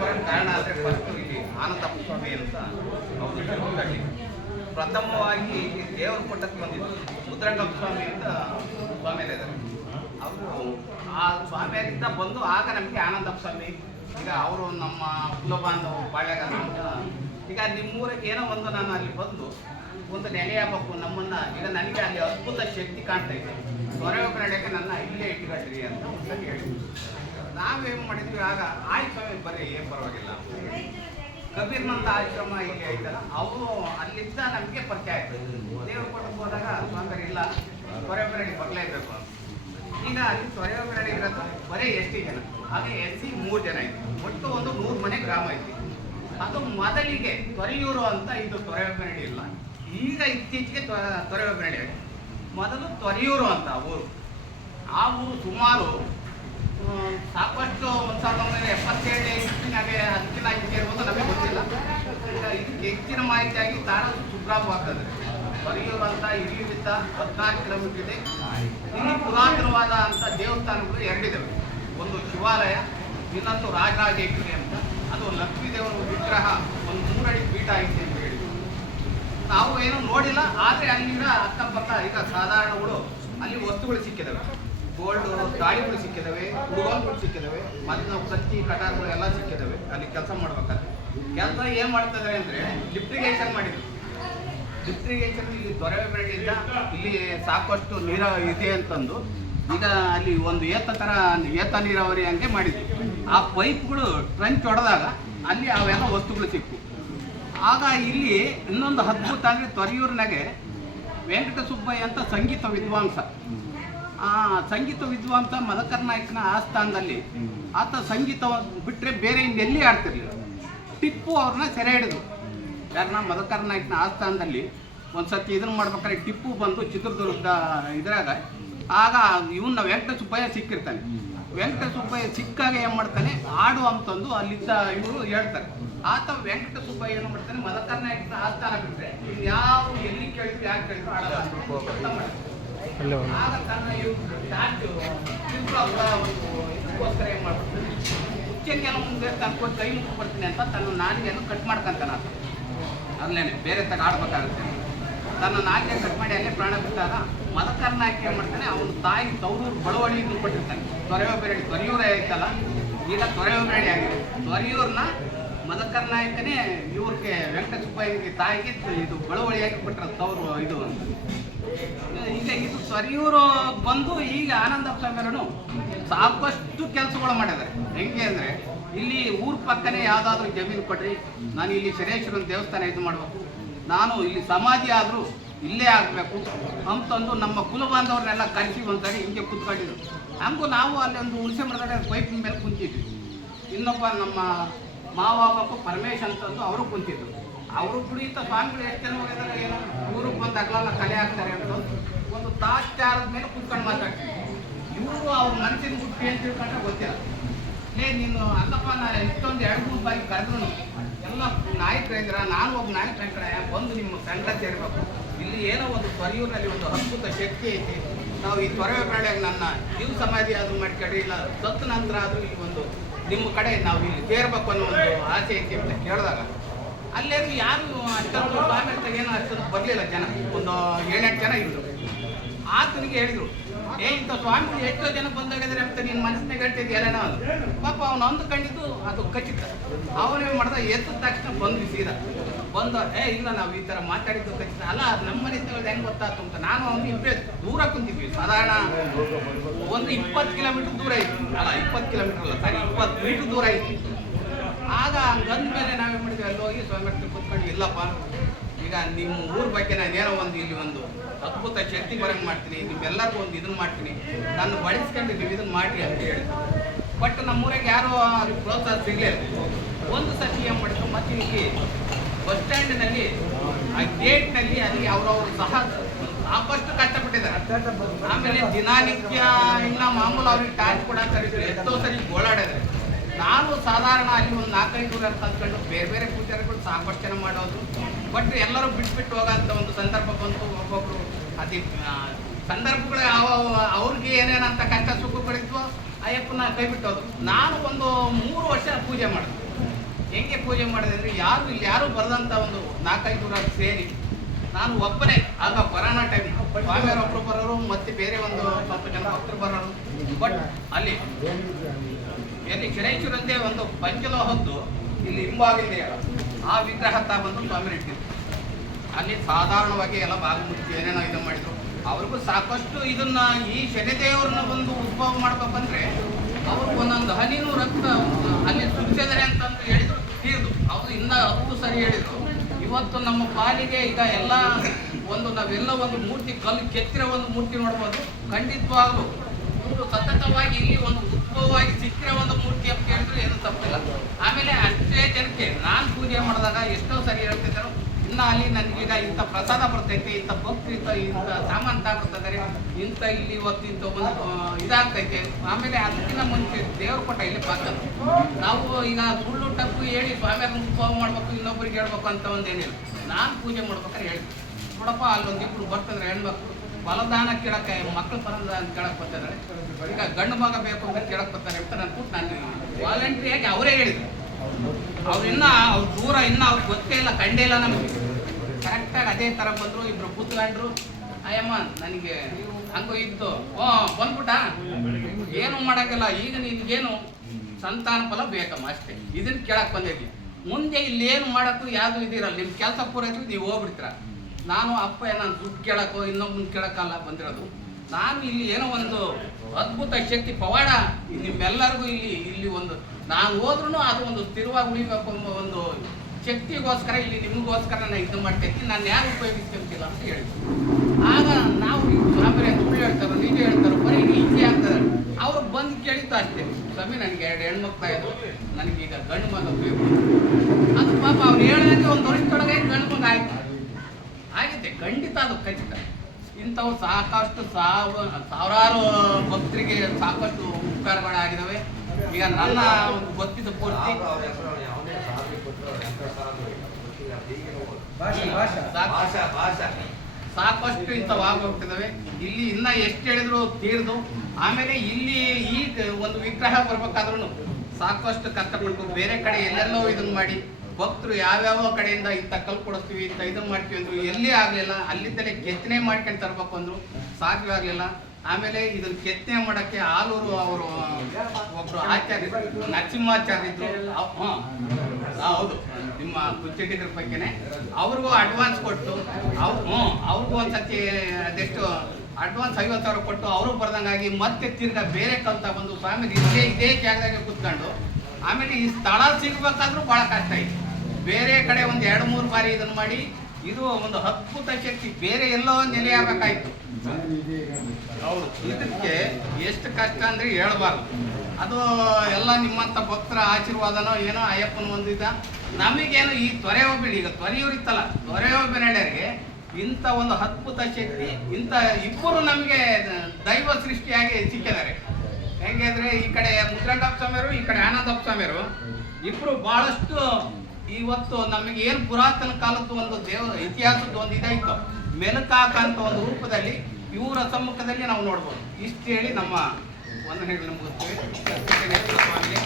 ಬರೋಕ್ಕೆ ಕಾರಣ ಅಂದರೆ ಫಸ್ಟ್ ಇಲ್ಲಿ ಆನಂದಪ್ಪ ಸ್ವಾಮಿ ಅಂತ ಅವರು ಶಿವಮೊಗ್ಗದಲ್ಲಿ ಪ್ರಥಮವಾಗಿ ಇಲ್ಲಿ ದೇವರ ಕೊಟ್ಟಕ್ಕೆ ಬಂದಿದ್ದು ಮುದ್ರಂಗಪ್ಪ ಸ್ವಾಮಿ ಅಂತ ಸ್ವಾಮಿಯರಿದ್ದಾರೆ. ಅವರು ಆ ಸ್ವಾಮಿಯರಿಂದ ಬಂದು ಆಗ ನಮಗೆ ಆನಂದಪ್ಪ ಸ್ವಾಮಿ ಈಗ ಅವರು ನಮ್ಮ ಕುಲಬಾಂಧವರು ಬಾಳೆಗಾರ ಅಂತ ಈಗ ನಿಮ್ಮೂರಿಗೆ ಏನೋ ಒಂದು ನಾನು ಅಲ್ಲಿ ಬಂದು ಒಂದು ನೆನೆಯಬೇಕು ನಮ್ಮನ್ನು. ಈಗ ನನಗೆ ಅಲ್ಲಿ ಅದ್ಭುತ ಶಕ್ತಿ ಕಾಣ್ತಾ ಇದೆ, ತೊರೆಯೋಗ ನಡೆಯೋಕ್ಕೆ ನನ್ನ ಇಲ್ಲೇ ಇಟ್ಕೊಳ್ರಿ ಅಂತ ಒಂದ್ಸರಿ ಹೇಳಿದ್ವಿ. ನಾವೇನು ಮಾಡಿದ್ವಿ ಆಗ ಆಯ್ತು ಸ್ವಾಮಿ ಬರೀ ಏನು ಪರವಾಗಿಲ್ಲ. ಕಬೀರ್ನಂತ ಆಶ್ರಮ ಇಲ್ಲಿ ಐತಲ್ಲ ಅವರು ಅಲ್ಲಿದ್ದ ನಮಗೆ ಪರಿಚಯ ಆಯಿತು. ದೇವ್ರ ಕೊಟ್ಟಕ್ಕೆ ಹೋದಾಗ ಸ್ವಾಮಿ ಇಲ್ಲ ತೊರೆಯೋಗ ನಡಿ ಬರಲೇಬೇಕು. ಈಗ ಅಲ್ಲಿ ತೊರೆಯೋಗ ನಡಿ ಇರೋದು ಬರೀ ST ಜನ, ಹಾಗೆ SC 3 ಜನ ಇತ್ತು. ಒಟ್ಟು ಒಂದು 100 ಮನೆ ಗ್ರಾಮ ಐತಿ. ಅದು ಮೊದಲಿಗೆ ತೊರೆಯೂರು ಅಂತ ಇದು ತೊರೆಯೋಗನಡಿ ಇಲ್ಲ, ಈಗ ಇತ್ತೀಚೆಗೆ ತೊರೆಯೋಗನಡಿ. ಮೊದಲು ತೊರೆಯೂರು ಅಂತ ಊರು. ಆ ಊರು ಸುಮಾರು ಸಾಕಷ್ಟು 1977 ಇಸ್ವಿನಾಗೆ ಅದಕ್ಕಿಂತ ಹಿಂಗೆ ಇರ್ಬೋದು, ನಮಗೆ ಗೊತ್ತಿಲ್ಲ. ಇದಕ್ಕೆ ಹೆಚ್ಚಿನ ಮಾಹಿತಿಯಾಗಿ ತಾರದು ಸುಬ್ರಾಬು ಆಗ್ತದೆ. ತೊರೆಯೂರು ಅಂತ ಇಲ್ಲಿಂದ 14 ಕಿಲೋಮೀಟರ್ ಇದೆ. ಇಲ್ಲಿ ಪುರಾತನವಾದ ಅಂತ ದೇವಸ್ಥಾನಗಳು 2 ಇದ್ದಾವೆ. ಒಂದು ಶಿವಾಲಯ, ಇನ್ನೊಂದು ರಾಜರಾಜೇಶ್ವರಿ ಅಂತ. ಅದು ಲಕ್ಷ್ಮೀ ದೇವರ ವಿಗ್ರಹ ಒಂದು 3 ಅಡಿ ಪೀಠ ಐತೆ ಅಂತ ಹೇಳಿದ್ರು. ನಾವು ಏನೂ ನೋಡಿಲ್ಲ, ಆದರೆ ಅಲ್ಲಿನ ಅಕ್ಕಪಕ್ಕ ಈಗ ಸಾಧಾರಣಗಳು ಅಲ್ಲಿ ವಸ್ತುಗಳು ಸಿಕ್ಕಿದ್ದಾವೆ. ಗೋಲ್ಡ್ ಗಾಳಿಗಳು ಸಿಕ್ಕಿದ್ದಾವೆ, ಉಡುಗೊರೆಗಳು ಸಿಕ್ಕಿದ್ದಾವೆ, ಮತ್ತು ನಾವು ಕತ್ತಿ ಕಟಾರ್ಗಳು ಎಲ್ಲ ಸಿಕ್ಕಿದ್ದಾವೆ. ಅಲ್ಲಿ ಕೆಲಸ ಮಾಡ್ಬೇಕಾದ್ರೆ ಕೆಲಸ ಏನು ಮಾಡ್ತಿದ್ದಾರೆ ಅಂದರೆ ಲಿಫ್ಟಿಗೇಷನ್ ಮಾಡಿದ್ರು. ಲಿಫ್ಟಿಗೇಷನ್ ಇಲ್ಲಿ ತೊರೆಬೇಡಿಂದ ಇಲ್ಲಿ ಸಾಕಷ್ಟು ನೀರ ಇದೆ ಅಂತಂದು ಈಗ ಅಲ್ಲಿ ಒಂದು ಏತ ನೀರಾವರಿ ಹಂಗೆ ಮಾಡಿದ್ವಿ. ಆ ಪೈಪ್ಗಳು ಟ್ರಂಚ್ ಹೊಡೆದಾಗ ಅಲ್ಲಿ ಅವೆಲ್ಲ ವಸ್ತುಗಳು ಸಿಕ್ಕು. ಆಗ ಇಲ್ಲಿ ಇನ್ನೊಂದು ಅದ್ಭುತ ಅಂದರೆ ತೊರೆಯೂರಿನಾಗೆ ವೆಂಕಟ ಸುಬ್ಬಯ್ಯ ಅಂತ ಸಂಗೀತ ವಿದ್ವಾಂಸ. ಆ ಸಂಗೀತ ವಿದ್ವಾಂಸ ಮದಕರ್ ನಾಯಕನ ಆಸ್ಥಾನದಲ್ಲಿ ಆತ ಸಂಗೀತ ಬಿಟ್ಟರೆ ಬೇರೆ ಇನ್ನೆಲ್ಲಿ ಆಡ್ತಿರ್ಲಿಲ್ಲ. ಟಿಪ್ಪು ಅವ್ರನ್ನ ಸೆರೆ ಹಿಡಿದು ಯಾರನ್ನ ಮದಕರ್ ನಾಯಕನ ಆಸ್ಥಾನದಲ್ಲಿ ಒಂದು ಸತಿ ಇದನ್ನು ಮಾಡ್ಬೇಕಾದ್ರೆ ಟಿಪ್ಪು ಬಂದು ಚಿತ್ರದುರ್ಗದ ಇದ್ರಾಗ ಆಗ ಇವನ್ನ ವೆಂಕಟ ಸುಬ್ಬಯ್ಯ ಸಿಕ್ಕಿರ್ತಾನೆ. ವೆಂಕಟ ಸುಬ್ಬಯ್ಯ ಸಿಕ್ಕಾಗ ಏನು ಮಾಡ್ತಾನೆ, ಆಡು ಅಂತಂದು ಅಲ್ಲಿದ್ದ ಇವರು ಹೇಳ್ತಾರೆ. ಆತ ವೆಂಕಟ ಸುಬ್ಬಯ್ಯ ಏನು ಮಾಡ್ತಾನೆ, ಮದಕರ್ ನಾಯಕನ ಆಸ್ಥಾನ ಬಿಟ್ಟರೆ ಯಾವ ಎಲ್ಲಿ ಕೇಳಿದ್ರು ಯಾಕೆ ಕೇಳಿದ್ರು ಆಗ ತನ್ನ ಇದಕ್ಕೋಸ್ಕರ ಏನು ಮಾಡ್ಬಿಡ್ತಾನೆ, ಉಚ್ಚಂಗೆಲ್ಲ ಮುಂದೆ ತನ್ಕೊಂಡು ಕೈ ಮುಗಿಸ್ಬಿಡ್ತೀನಿ ಅಂತ ತನ್ನ ನಾಲಿಗೆಯನ್ನು ಕಟ್ ಮಾಡ್ಕೊಂತಾನೆ. ಆತ ಅಲ್ಲೇನೆ ಬೇರೆ ತಗ ಆಡ್ಬೇಕಾಗುತ್ತೆ. ತನ್ನ ನಾಲ್ಗೆ ಕಟ್ ಮಾಡಿ ಅಲ್ಲೇ ಪ್ರಾಣ ಬಿಟ್ಟಾಗ ಮದಕರ್ ನಾಯಕ ಏನು ಮಾಡ್ತಾನೆ, ಅವನ ತಾಯಿ ತೌರೂರು ಬಡವಳಿಗೆ ಕೊಟ್ಟಿರ್ತಾನೆ. ತೊರೆಯೂರೇ ಐತಲ್ಲ, ಈಗ ತೊರೆಯೋಬೇಡಿ ಆಗಿದೆ. ತೊರೆಯೂರನ್ನ ಮದಕರ್ ನಾಯಕನೇ ಇವ್ರಿಗೆ ವೆಂಕಟ ಸುಬ್ಬಯ್ಯನಿಗೆ ತಾಯಿಗೆ ಇದು ಬಳವಳಿಯಾಗಿ ಕೊಟ್ಟರು ತವರು ಇದು ಅಂತ. ಈಗ ಇದು ತೊರೆಯೂರು ಬಂದು ಈಗ ಆನಂದಪ್ಪ ಸ್ವಾಮಿಯವರು ಸಾಕಷ್ಟು ಕೆಲಸಗಳು ಮಾಡಿದ್ದಾರೆ. ಹೆಂಗೆ ಅಂದರೆ ಇಲ್ಲಿ ಊರ ಪಕ್ಕನೇ ಯಾವುದಾದ್ರೂ ಜಮೀನು ಕೊಡ್ರಿ, ನಾನು ಇಲ್ಲಿ ಶನೇಶ್ವರನ ದೇವಸ್ಥಾನ ಇದು ಮಾಡಬೇಕು, ನಾನು ಇಲ್ಲಿ ಸಮಾಧಿ ಆದರೂ ಇಲ್ಲೇ ಆಗಬೇಕು ಅಂತಂದು ನಮ್ಮ ಕುಲಬಾಂಧವ್ರನ್ನೆಲ್ಲ ಕರೆಸಿ ಒಂದ್ಸರಿ ಹಿಂಗೆ ಕೂತ್ಕೊಂಡಿದ್ರು. ಹಂಗೂ ನಾವು ಅಲ್ಲಿ ಒಂದು ಹುಣಸೆ ಮರದಡೆ ಪೈಪಿನ ಮೇಲೆ ಕುಂತಿದ್ವಿ. ಇನ್ನೊಬ್ಬ ನಮ್ಮ ಮಾವ ಪರಮೇಶ್ ಅಂತಂದು ಅವರು ಕುಂತಿದ್ರು. ಅವರು ಕುಡಿಯುತ್ತ ಸ್ವಾಮಿಗಳು ಎಷ್ಟು ಜನ ಹೋಗಿದ್ದಾರೆ ಏನೋ ಊರಿಗೆ ಬಂದು ಅಗಲೆಲ್ಲ ಕಲೆ ಹಾಕ್ತಾರೆ ಅಂತ ಒಂದು ತಾತ್ಯಾರದ ಮೇಲೆ ಕುತ್ಕೊಂಡು ಮಾತಾಡ್ತೀವಿ. ಇವರು ಅವ್ರ ಮನಸ್ಸಿನ ಬುಟ್ಟಿ ಅಂತ ತಿಳ್ಕೊಂಡ್ರೆ ಗೊತ್ತಿಲ್ಲ. ನೀನು ಅಲ್ಲಪ್ಪ ನಾನು ಇಷ್ಟೊಂದು 2-3 ಬಾರಿ ಕರೆದ್ರು ಎಲ್ಲ ನಾಯಕರು ಇದ್ದೀರ, ನಾನು ಒಬ್ಬ ನಾಯಕರ ಕಡೆ ಬಂದು ನಿಮ್ಮ ಸಂಘ ಸೇರಬೇಕು. ಇಲ್ಲಿ ಏನೋ ಒಂದು ತೊರೆಯೂರಿನಲ್ಲಿ ಒಂದು ಅದ್ಭುತ ಶಕ್ತಿ ಐತಿ. ನಾವು ಈ ತೊರೆಬೇಡಿಯಾಗ ನನ್ನ ಜೀವ ಸಮಾಧಿ ಆದರೂ ಮಾಡ್ಕೊಂಡ್ರಿ, ಇಲ್ಲ ಸತ್ತ ನಂತರ ಆದರೂ ಈ ಒಂದು ನಿಮ್ಮ ಕಡೆ ನಾವು ಇಲ್ಲಿ ಸೇರ್ಬೇಕು ಅನ್ನೋ ಒಂದು ಆಸೆ ಐತಿ ಅಂತ ಕೇಳಿದಾಗ ಅಲ್ಲೇನು ಯಾರು ಅಷ್ಟೊಂದು ಸ್ವಾಮಿ ಏನೋ ಅಷ್ಟೊಂದು ಬರಲಿಲ್ಲ ಜನ, ಒಂದು 7-8 ಜನ ಇದ್ರು. ಆತನಿಗೆ ಹೇಳಿದ್ರು, ಇಂಥ ಸ್ವಾಮಿಗಳು ಎಷ್ಟೋ ಜನ ಬಂದಾಗಿದ್ದಾರೆ ಅಂತ ನಿನ್ನ ಮನಸ್ಸಿನಾಗ ಹೇಳ್ತಿದ್ಯಲ್ಲ. ಅದು ಪಾಪ ಅವನು ಅಂದುಕೊಂಡಿದ್ದು ಅದು ಖಚಿತ. ಅವನೇ ಮಾಡ್ದ ಎದ್ದ ತಕ್ಷಣ ಬಂದ್ವಿ ಸೀದಾ ಬಂದು ಇಲ್ಲ ನಾವು ಈ ಥರ ಮಾತಾಡಿದ್ದು ಖಚಿತ ಅಲ್ಲ, ನಮ್ಮ ಮನೆ ಹೆಂಗೆ ಗೊತ್ತಾಯ್ತು ಅಂತ. ನಾನು ಅವನು ಇಬ್ಬರೇ ದೂರ ಕುಂತಿದ್ವಿ, ಸಾಧಾರಣ ಒಂದು 20 ಕಿಲೋಮೀಟರ್ ದೂರ ಇತ್ತು. ಅಲ್ಲ 20 ಕಿಲೋಮೀಟರ್ ಅಲ್ಲ, ಸರಿ 20 ಮೀಟರ್ ದೂರ ಇತ್ತು. ಆಗ ಹಂಗಂದ ಮೇಲೆ ನಾವೇನು ಮಾಡಿದ್ವಿ, ಅಲ್ಲಿ ಹೋಗಿ ಸ್ವಾಮಿ ಹತ್ರ ಕೂತ್ಕೊಂಡು, ಇಲ್ಲಪ್ಪ ಈಗ ನಿಮ್ಮ ಊರ ಬಗ್ಗೆ ನಾನೇನೋ ಒಂದು ಇಲ್ಲಿ ಒಂದು ಅದ್ಭುತ ಶಕ್ತಿ ಬರಂಗೆ ಮಾಡ್ತೀನಿ, ನಿಮ್ಮೆಲ್ಲರಿಗೂ ಒಂದು ಇದನ್ನು ಮಾಡ್ತೀನಿ, ನಾನು ಬಳಸ್ಕೊಂಡು ನೀವು ಇದನ್ನು ಮಾಡಿರಿ ಅಂತ ಹೇಳಿ. ಬಟ್ ನಮ್ಮೂರಾಗೆ ಯಾರೂ ಅವ್ರಿಗೆ ಪ್ರೋತ್ಸಾಹ ಸಿಗಲಿಲ್ಲ. ಒಂದು ಸತಿ ಏನು ಮಾಡಿದ್ರು, ಮತ್ತೆ ಇಲ್ಲಿ ಬಸ್ ಸ್ಟ್ಯಾಂಡಿನಲ್ಲಿ ಆ ಗೇಟ್ನಲ್ಲಿ ಅಲ್ಲಿ ಅವರವರು ಸಹ ಸಾಕಷ್ಟು ಕಷ್ಟಪಟ್ಟಿದ್ದಾರೆ. ಆಮೇಲೆ ದಿನನಿತ್ಯ ಇನ್ನು ಮಾಮೂಲು ಅವ್ರಿಗೆ ಟಾರ್ಚ್ ಕೂಡ ಕರೀತಾರೆ, ಎಷ್ಟೋ ಸರಿ ಗೋಳಾಡಿದ್ರೆ. ನಾನು ಸಾಧಾರಣ ಅಲ್ಲಿ ಒಂದು 4-5 ದೂರ ತಂದ್ಕೊಂಡು ಬೇರೆ ಬೇರೆ ಪೂಜಾರಿಗಳು ಸಾಕಷ್ಟು ಜನ ಮಾಡೋದು. ಬಟ್ ಎಲ್ಲರೂ ಬಿಟ್ಬಿಟ್ಟು ಹೋಗೋಂಥ ಒಂದು ಸಂದರ್ಭ ಬಂತು. ಒಬ್ಬೊಬ್ಬರು ಅತಿ ಸಂದರ್ಭಗಳು ಅವ್ರಿಗೆ ಏನೇನಂತ ಕಷ್ಟ ಸುಖಗಳಿದ್ವು, ಅಯ್ಯಪ್ಪನ ಕೈ ಬಿಟ್ಟೋದು. ನಾನು ಒಂದು 3 ವರ್ಷ ಪೂಜೆ ಮಾಡಿದೆ. ಹೆಂಗೆ ಪೂಜೆ ಮಾಡಿದೆ ಅಂದರೆ ಯಾರು ಬರೆದಂಥ ಒಂದು 4-5 ಊರಾಗ ಸೇರಿ ನಾನು ಒಬ್ಬನೇ ಆಗ ಕೊರೋನಾ ಟೈಮ್ ಸ್ವಾಮಿಯವರು ಒಬ್ಬರು ಬರೋರು ಮತ್ತು ಬೇರೆ ಒಂದು ಸ್ವಲ್ಪ ಜನ ಭಕ್ತರು ಬರೋರು. ಬಟ್ ಅಲ್ಲಿ ಎಲ್ಲಿ ಕಿರೈಚೂರಂದೇ ಒಂದು ಪಂಚಲೋಹದ್ದು ಇಲ್ಲಿ ಹಿಂಭಾಗಿದೆಯ ಆ ವಿಗ್ರಹ ಬಂದು ಸ್ವಾಮಿ ಇಟ್ಟಿದ್ರು. ಅಲ್ಲಿ ಸಾಧಾರಣವಾಗಿ ಎಲ್ಲ ಭಾಗಮುಚ್ಚಿ ಏನೇನೋ ಇದು ಮಾಡಿದ್ರು. ಅವ್ರಿಗೂ ಸಾಕಷ್ಟು ಇದನ್ನ ಈ ಶನಿದೇವ್ರನ್ನ ಒಂದು ಉದ್ಭವ ಮಾಡ್ಬೇಕಂದ್ರೆ ಅವ್ರಿಗೆ ಒಂದೊಂದು ಹನಿನೂ ರಕ್ತ ಅಲ್ಲಿ ಸುರಿಸಿದರೆ ಅಂತಂದು ಹೇಳಿದ್ರು, ತೀರ್ದು ಅವರು ಇನ್ನ 10 ಸರಿ ಹೇಳಿದ್ರು. ಇವತ್ತು ನಮ್ಮ ಪಾಲಿಗೆ ಈಗ ಎಲ್ಲ ನಾವೆಲ್ಲ ಒಂದು ಮೂರ್ತಿ ಕಲ್ಲು ಕೆತ್ತಿರೋ ಒಂದು ಮೂರ್ತಿ ನೋಡ್ಬೋದು. ಖಂಡಿತವಾಗ್ಲೂ ಒಂದು ಸತತವಾಗಿ ಇಲ್ಲಿ ಒಂದು ಉದ್ಭವವಾಗಿ ಸಿಕ್ಕಿರೋ ಒಂದು ಮೂರ್ತಿ ಅಂತ ಹೇಳಿದ್ರು ಏನು ತಪ್ಪಿಲ್ಲ. ಆಮೇಲೆ ಅಷ್ಟೇ ಜನಕ್ಕೆ ನಾನು ಪೂಜೆ ಮಾಡಿದಾಗ ಎಷ್ಟೋ ಸರಿ ಹೇಳ್ತಿದ್ದರು, ಇನ್ನು ಅಲ್ಲಿ ನನಗೀಗ ಇಂಥ ಪ್ರಸಾದ ಬರ್ತೈತೆ, ಇಂಥ ಭಕ್ತಿ ಇಂಥ ಸಾಮಾನು ತಗೊಳ್ತಿದ್ದಾರೆ, ಇಂಥ ಇಲ್ಲಿ ಇವತ್ತು ಇಂಥ ಒಂದು ಇದಾಗ್ತೈತೆ. ಆಮೇಲೆ ಅದಕ್ಕಿಂತ ಮುಂಚೆ ದೇವ್ರ ಕೊಟ್ಟ ಇಲ್ಲಿ ಪಾತ್ರ ನಾವು ಈಗ ಸುಳ್ಳು ಟಪ್ಪು ಹೇಳಿ ಸ್ವಾಮಿಯವ್ರನ್ನ ಉತ್ಸವ ಮಾಡ್ಬೇಕು, ಇನ್ನೊಬ್ರಿಗೆ ಹೇಳ್ಬೇಕು ಅಂತ ಒಂದೇನಿಲ್ಲ. ನಾನು ಪೂಜೆ ಮಾಡ್ಬೇಕಾದ್ರೆ ಹೇಳಿ ನೋಡಪ್ಪ, ಅಲ್ಲೊಂದು ಇಬ್ಬರು ಬರ್ತಂದ್ರೆ ಹೆಣ್ಮಕ್ಳು ಫಲದಾನ ಕೇಳಕ್ಕೆ ಮಕ್ಕಳು ಫಲದಾನ ಕೇಳಕ್ಕೆ ಬರ್ತಿದ್ದಾರೆ, ಈಗ ಗಂಡು ಮಗ ಬೇಕು ಅಂತ ಕೇಳಕ್ಕೆ ಬರ್ತಾರೆ ಅಂತ ನಾನು ವಾಲಂಟ್ರಿಯಾಗಿ ಅವರೇ ಹೇಳಿದ್ರು. ಅವ್ರು ದೂರ ಅವ್ರಿಗೆ ಗೊತ್ತೇ ಇಲ್ಲ, ಕಂಡೇ ಇಲ್ಲ ನಮಗೆ. ಕರೆಕ್ಟಾಗಿ ಅದೇ ಥರ ಬಂದರು, ಇಬ್ಬರು ಕೂತ್ಕೊಂಡ್ರು. ಅಯ್ಯಮ್ಮ ನನಗೆ ಹಂಗೂ ಇತ್ತು, ಬಂದ್ಬಿಟ್ಟ, ಏನು ಮಾಡೋಂಗಿಲ್ಲ, ಈಗ ನಿನ್ಗೇನು ಸಂತಾನ ಫಲ ಬೇಕಮ್ಮ ಅಷ್ಟೇ, ಇದನ್ನು ಕೇಳಕ್ಕೆ ಬಂದಿದ್ವಿ. ಮುಂದೆ ಇಲ್ಲೇನು ಮಾಡೋಕ್ಕೂ ಯಾವುದು ಇದಿರಲ್ಲ, ನಿಮ್ಮ ಕೆಲಸ ಪೂರೈತು ನೀವು ಹೋಗ್ಬಿಡ್ತೀರ. ನಾನು ಅಪ್ಪ ನಾನು ದುಡ್ಡು ಕೇಳಕ್ಕೋ ಇನ್ನೊಬ್ಬನ ಕೇಳಕ್ಕಲ್ಲ ಬಂದಿರೋದು. ನಾನು ಇಲ್ಲಿ ಏನೋ ಒಂದು ಅದ್ಭುತ ಶಕ್ತಿ ಪವಾಡ ನಿಮ್ಮೆಲ್ಲರಿಗೂ ಇಲ್ಲಿ ಒಂದು ನಾನು ಹೋದ್ರೂ ಅದು ಒಂದು ಸ್ಥಿರವಾಗಿ ಉಳಿಬೇಕು ಎಂಬ ಒಂದು ಶಕ್ತಿಗೋಸ್ಕರ ಇಲ್ಲಿ ನಿಮಗೋಸ್ಕರ ನಾನು ಇದು ಮಾಡ್ತೈತಿ, ನಾನು ಯಾರು ಉಪಯೋಗಿಸ್ಕೊಂತಿಲ್ಲ ಅಂತ ಹೇಳಿದ್ರು. ಆಗ ನಾವು ಸ್ವಾಮಿ ಸುಳ್ಳು ಹೇಳ್ತಾರೋ ನಿಜ ಹೇಳ್ತಾರೋ ಬರೀ ಈಸಿ ಆಗ್ತದೆ. ಅವ್ರು ಬಂದು ಕೇಳಿದ್ದು ಅಷ್ಟೇ, ಸ್ವಾಮಿ ನನಗೆ 2 ಹೆಣ್ಮಕ್ಳು ಇದ್ದು, ನನಗೀಗ ಗಂಡು ಮಗ ಬೇಕು. ಅದು ಪಾಪ ಅವ್ರು ಹೇಳಿದಂಗೆ ಒಂದು ವರ್ಷದೊಳಗೆ ಗಂಡು ಮಗ ಆಗಿದೆ. ಖಂಡಿತ ಅದು ಖಚಿತ. ಇಂಥವು ಸಾಕಷ್ಟು ಸಾವಿರಾರು ಭಕ್ತರಿಗೆ ಸಾಕಷ್ಟು ಉಪಕಾರಗಳಾಗಿದ್ದಾವೆ. ಈಗ ನನ್ನ ಗೊತ್ತಿದ್ದ ಪೂರ್ತಿ ಸಾಕಷ್ಟು ಇಂಥವಾಗಿ ಹೋಗ್ತಿದ್ದಾವೆ. ಇಲ್ಲಿ ಇನ್ನ ಎಷ್ಟು ಹೇಳಿದ್ರು ತೀರ್ದು. ಆಮೇಲೆ ಇಲ್ಲಿ ಈ ಒಂದು ವಿಗ್ರಹ ಬರ್ಬೇಕಾದ್ರೂ ಸಾಕಷ್ಟು ಕಷ್ಟಪಟ್ಟು ಬೇರೆ ಕಡೆ ಎಲ್ಲೆಲ್ಲೋ ಇದನ್ನ ಮಾಡಿ ಭಕ್ತರು ಯಾವ್ಯಾವ ಕಡೆಯಿಂದ ಇಂಥ ಕಲ್ಲು ಕೊಡಿಸ್ತೀವಿ, ಇಂಥ ಇದನ್ನು ಮಾಡ್ತೀವಿ ಅಂದ್ರು ಎಲ್ಲಿ ಆಗಲಿಲ್ಲ. ಅಲ್ಲಿದ್ದಲೇ ಕೆತ್ತನೆ ಮಾಡ್ಕೊಂಡು ತರಬೇಕು ಅಂದರು, ಸಾಧ್ಯವಾಗಲಿಲ್ಲ. ಆಮೇಲೆ ಇದನ್ನ ಕೆತ್ತನೆ ಮಾಡೋಕ್ಕೆ ಆಲೂರು ಅವರು ಒಬ್ಬರು ಆಚಾರ್ಯ ನರಸಿಂಹಾಚಾರ್ಯ ಇದ್ರು. ಹೌದು, ನಿಮ್ಮ ಕುಚ್ಚಿಟ್ಟಿದ್ರ ಬಗ್ಗೆನೆ ಅವ್ರಿಗೂ ಅಡ್ವಾನ್ಸ್ ಕೊಟ್ಟು ಅವ್ರಿಗೂ ಒಂದ್ಸತಿ ಅದೆಷ್ಟು ಅಡ್ವಾನ್ಸ್ 50,000 ಕೊಟ್ಟು ಅವರು ಬರ್ದಂಗಾಗಿ ಮತ್ತೆ ತಿರ್ಗಾ ಬೇರೆ ಕಲ್ತ ಬಂದು ಸ್ವಾಮಿ ಇದೇ ಜಾಗದಾಗೆ ಕೂತ್ಕೊಂಡು ಆಮೇಲೆ ಈ ಸ್ಥಳ ಸಿಗ್ಬೇಕಾದ್ರೂ ಭಾಳ ಕಷ್ಟ ಐತಿ. ಬೇರೆ ಕಡೆ ಒಂದು 2-3 ಬಾರಿ ಇದನ್ನು ಮಾಡಿ ಇದು ಒಂದು ಅದ್ಭುತ ಶಕ್ತಿ ಬೇರೆ ಎಲ್ಲೋ ನೆಲೆಯಾಗಬೇಕಾಯ್ತು. ಹೌದು, ಇದಕ್ಕೆ ಎಷ್ಟು ಕಷ್ಟ ಅಂದ್ರೆ ಹೇಳ್ಬಾರ್ದು. ಅದು ಎಲ್ಲ ನಿಮ್ಮಂಥ ಭಕ್ತರ ಆಶೀರ್ವಾದನೋ ಏನೋ ಅಯ್ಯಪ್ಪನ ಒಂದಿದ್ದ ನಮಗೇನು ಈ ತೊರೆಯೋಬಿಡಿ, ಈಗ ತೊರೆಯೋರಿತ್ತಲ್ಲ ತೊರೆಯೋಬಿನಡೆಯರಿಗೆ ಇಂಥ ಒಂದು ಅದ್ಭುತ ಶಕ್ತಿ, ಇಂಥ ಇಬ್ಬರು ನಮಗೆ ದೈವ ಸೃಷ್ಟಿಯಾಗಿ ಸಿಕ್ಕಿದ್ದಾರೆ. ಹೆಂಗೆ ಅಂದರೆ ಈ ಕಡೆ ಮುದ್ರಂಗಪ್ಪ ಸ್ವಾಮಿಯವರು, ಈ ಕಡೆ ಆನಂದಪ್ಪ ಸ್ವಾಮಿಯವರು ಇಬ್ಬರು ಭಾಳಷ್ಟು ಇವತ್ತು ನಮಗೆ ಏನು ಪುರಾತನ ಕಾಲದ್ದು ಒಂದು ಇತಿಹಾಸದ್ದು ಒಂದು ಇದಾಯಿತು ಮೆಲುಕಾಕ ಅಂತ ಒಂದು ರೂಪದಲ್ಲಿ ಇವರ ಸಮ್ಮುಖದಲ್ಲಿ ನಾವು ನೋಡ್ಬೋದು. ಇಷ್ಟು ಹೇಳಿ ನಮ್ಮ ಒಂದು ಹೇಳಿ ನಮ್ಗೆ ಸ್ವಾಮಿಗೆ